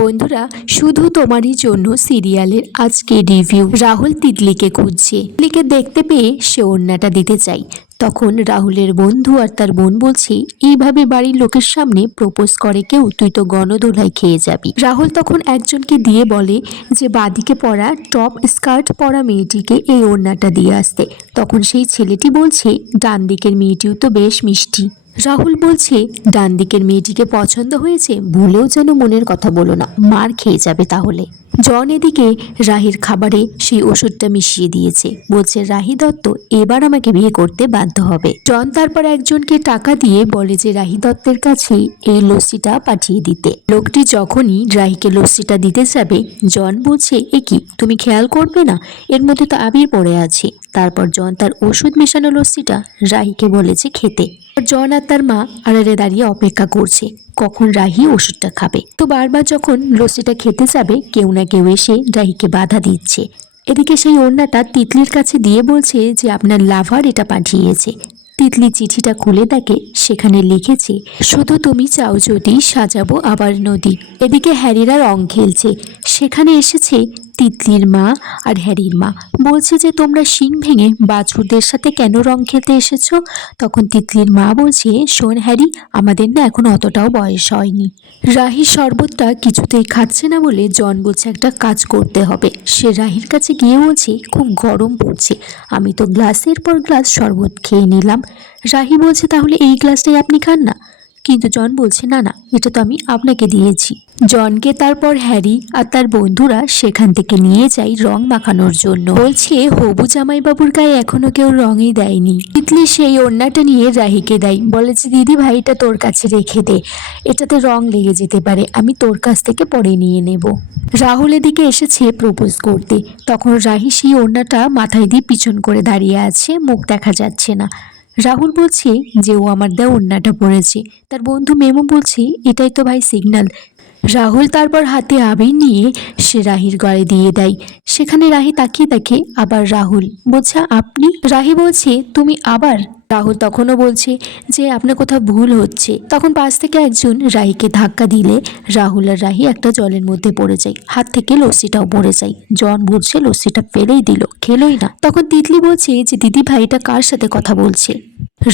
বন্ধুরা, শুধু তোমারই জন্য সিরিয়ালের আজকে রিভিউ। রাহুল তিতলিকে খুঁজছে। তিতলিকে দেখতে পেয়ে সে ওড়নাটা দিতে চাই। তখন রাহুলের বন্ধু আর তার বোন বলছে, এইভাবে বাড়ির লোকের সামনে প্রপোজ করে কেউ? তুই তো গণধোলাই খেয়ে যাবি। রাহুল তখন একজনকে দিয়ে বলে যে বাদিকে পরা টপ স্কার্ট পরা মেয়েটিকে এই ওড়নাটা দিয়ে আসতে। তখন সেই ছেলেটি বলছে, ডান দিকের মেয়েটিও তো বেশ মিষ্টি। রাহুল বলছে, ডান দিকের মেয়েটিকে পছন্দ হয়েছে, ভুলেও যেন মনের কথা বলো না, মার খেয়ে যাবে তাহলে। জন এদিকে রাহির খাবারে সেই ওষুধটা মিশিয়ে দিয়েছে, বলছে রাহি দত্ত এবার আমাকে বিয়ে করতে বাধ্য হবে। জন তারপর একজনকে টাকা দিয়ে বলে যে রাহি দত্তের কাছে এই লস্যিটা পাঠিয়ে দিতে। লোকটি যখনই রাহিকে লস্যিটা দিতে যাবে, জন বলছে, এ কি, তুমি খেয়াল করবে না, এর মধ্যে তো আবির পড়ে আছে। তারপর জন তার ওষুধ মেশানো লস্যিটা রাহিকে বলেছে খেতে। জন আর তার মা আড়ালে দাঁড়িয়ে অপেক্ষা করছে কখন রাহি ওষুধটা খাবে। তো বারবার যখন লস্যিটা খেতে যাবে, কেউ না কেউ এসে রাহিকে বাধা দিচ্ছে। এদিকে সেই ওড়নাটা তিতলির কাছে দিয়ে বলছে যে আপনার লাভার এটা পাঠিয়েছে। তিতলি চিঠিটা খুলে দেখে, সেখানে লিখেছে, শুধু তুমি চাও যদি সাজাবো আবার নদী। এদিকে হ্যারিরা রং খেলছে, সেখানে এসেছে তিতলির মা আর হ্যারির মা। বলছে যে তোমরা শিং ভেঙে বাছুরদের সাথে কেন রং খেলতে এসেছো? তখন তিতলির মা বলছে, শোন হ্যারি, আমাদের না এখন অতটাও বয়স হয়নি। রাহি শরবতটা কিছুতেই খাচ্ছে না বলে জন বলছে একটা কাজ করতে হবে। সে রাহির কাছে গিয়ে বলছে, খুব গরম পড়ছে, আমি তো গ্লাসের পর গ্লাস শরবত খেয়ে নিলাম। রাহি বলছে, তাহলে এই গ্লাসটাই আপনি খান না। কিন্তু জন বলছে, না না, এটা তো আমি আপনাকে দিয়েছি। জনকে তারপর হ্যারি আর তার বন্ধুরা সেখান থেকে নিয়ে যায় রং মাখানোর জন্য। বলছে, হবু জামাইবাবুর গায়ে এখনো কেউ রঙই দেয়নি। তিতলি সেই ওড়নাটা নিয়ে রাহিকে দেয়, বলে যে দিদি ভাই, এটা তোর কাছে রেখে দে, এটাতে রং লেগে যেতে পারে, আমি তোর কাছ থেকে পরে নিয়ে নেব। রাহুল এদিকে এসেছে প্রপোজ করতে। তখন রাহি সেই ওড়নাটা মাথায় দিয়ে পিছন করে দাঁড়িয়ে আছে, মুখ দেখা যাচ্ছে না। রাহুল বলছে যে ও আমার দেওয়া ওড়নাটা পরেছে। তার বন্ধু মেমো বলছে, এটাই তো ভাই সিগন্যাল। রাহুল তারপর হাতে আবির নিয়ে সে রাহির গায়ে দিয়ে দেয়। সেখানে রাহি তাকিয়ে দেখে আবার রাহুল। বলছে, আপনি? রাহি বলছে, তুমি আবার? রাহুল তখনও বলছে যে আপনার কোথাও ভুল হচ্ছে। তখন পাশ থেকে একজন রাহিকে ধাক্কা দিলে রাহুল আর রাহি একটা জলের মধ্যে পড়ে যায়, হাত থেকে লস্যিটাও পড়ে যায়। জন বুঝছে লস্যিটা ফেলেই দিল, খেলোই না। তখন তিতলি বলছে যে দিদি ভাই, এটা কার সাথে কথা বলছে?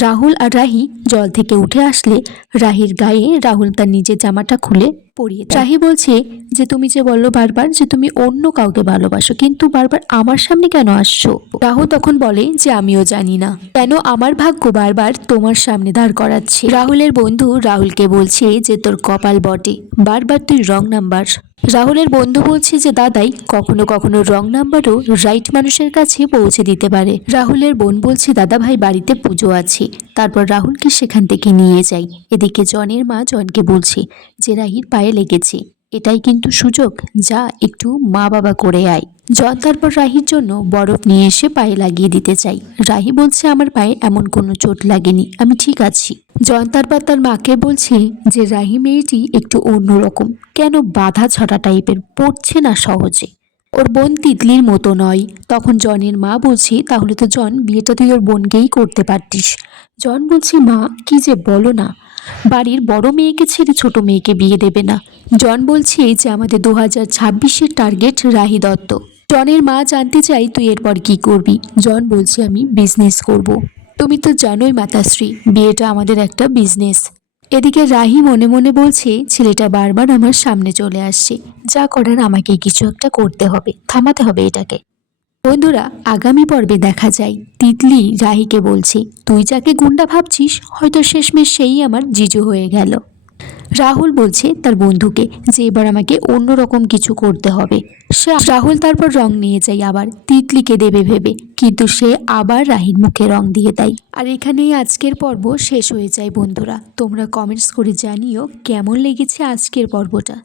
রাহুল আর রাহি জল থেকে উঠে আসলে রাহির গায়ে রাহুল তার নিজের জামাটা খুলে পরিয়ে দেয়। রাহি বলছে যে তুমি যে বললো বারবার যে তুমি অন্য কাউকে ভালোবাসো, কিন্তু বারবার আমার সামনে কেন আসছো? রাহুল তখন বলে যে আমিও জানি না কেন আমার ভাগ্য বারবার তোমার সামনে দাঁড় করাচ্ছে। রাহুলের বন্ধু রাহুলকে বলছে যে তোর কপাল বটে, বারবার তুই রং নাম্বার। রাহুলের বন্ধু বলছে যে দাদাই, কখনো কখনো রং নাম্বারও রাইট মানুষের কাছে পৌঁছে দিতে পারে। রাহুলের বোন বলছে, দাদা ভাই, বাড়িতে পুজো আছে। তারপর রাহুলকে সেখান থেকে নিয়ে যায়। এদিকে জনের মা জনকে বলছে যে রাহির পায়ে লেগেছে, এটাই কিন্তু সুযোগ, যা একটু মা বাবা করে আয়। জন তারপর রাহির জন্য বরফ নিয়ে এসে পায়ে লাগিয়ে দিতে চাই। রাহি বলছে, আমার পায়ে এমন কোনো চোট লাগেনি, আমি ঠিক আছি। জন তারপর তার মাকে বলছে যে রাহি মেয়েটি একটু অন্যরকম, কেন বাধা ছড়া টাইপের, পড়ছে না সহজে, ওর বোন তিতলির মতো নয়। তখন জনের মা বলছে, তাহলে তো জন, বিয়েটা তুই ওর বোনকেই করতে পারতিস। জন বলছে, মা কি যে বলো না, বাড়ির বড় মেয়েকে ছেড়ে ছোট মেয়েকে বিয়ে দেবে না। জন বলছে যে আমাদের 2026-এর টার্গেট রাহি দত্ত। জনের মা জানতে চাই, তুই এরপর কি করবি? জন বলছে, আমি বিজনেস করব। তুমি তো জানোই মাতাশ্রী, বিয়েটা আমাদের একটা বিজনেস। এদিকে রাহি মনে মনে বলছে, ছেলেটা বারবার আমার সামনে চলে আসছে, যা করার আমাকেই কিছু একটা করতে হবে, থামাতে হবে এটাকে। বন্ধুরা, আগামী পর্বে দেখা যায় তিতলি রাহিকে বলছে, তুই যাকে গুন্ডা ভাবছিস, হয়তো শেষমেশ সেই আমার জিজু হয়ে গেল। রাহুল বলছে তার বন্ধুকে যে এবার আমাকে অন্যরকম কিছু করতে হবে। রাহুল তারপর রং নিয়ে যায় আবার তিতলিকে দেবে ভেবে, কিন্তু সে আবার রাহির মুখে রং দিয়ে দেয়। আর এখানেই আজকের পর্ব শেষ হয়ে যায়। বন্ধুরা, তোমরা কমেন্টস করে জানিও কেমন লেগেছে আজকের পর্বটা।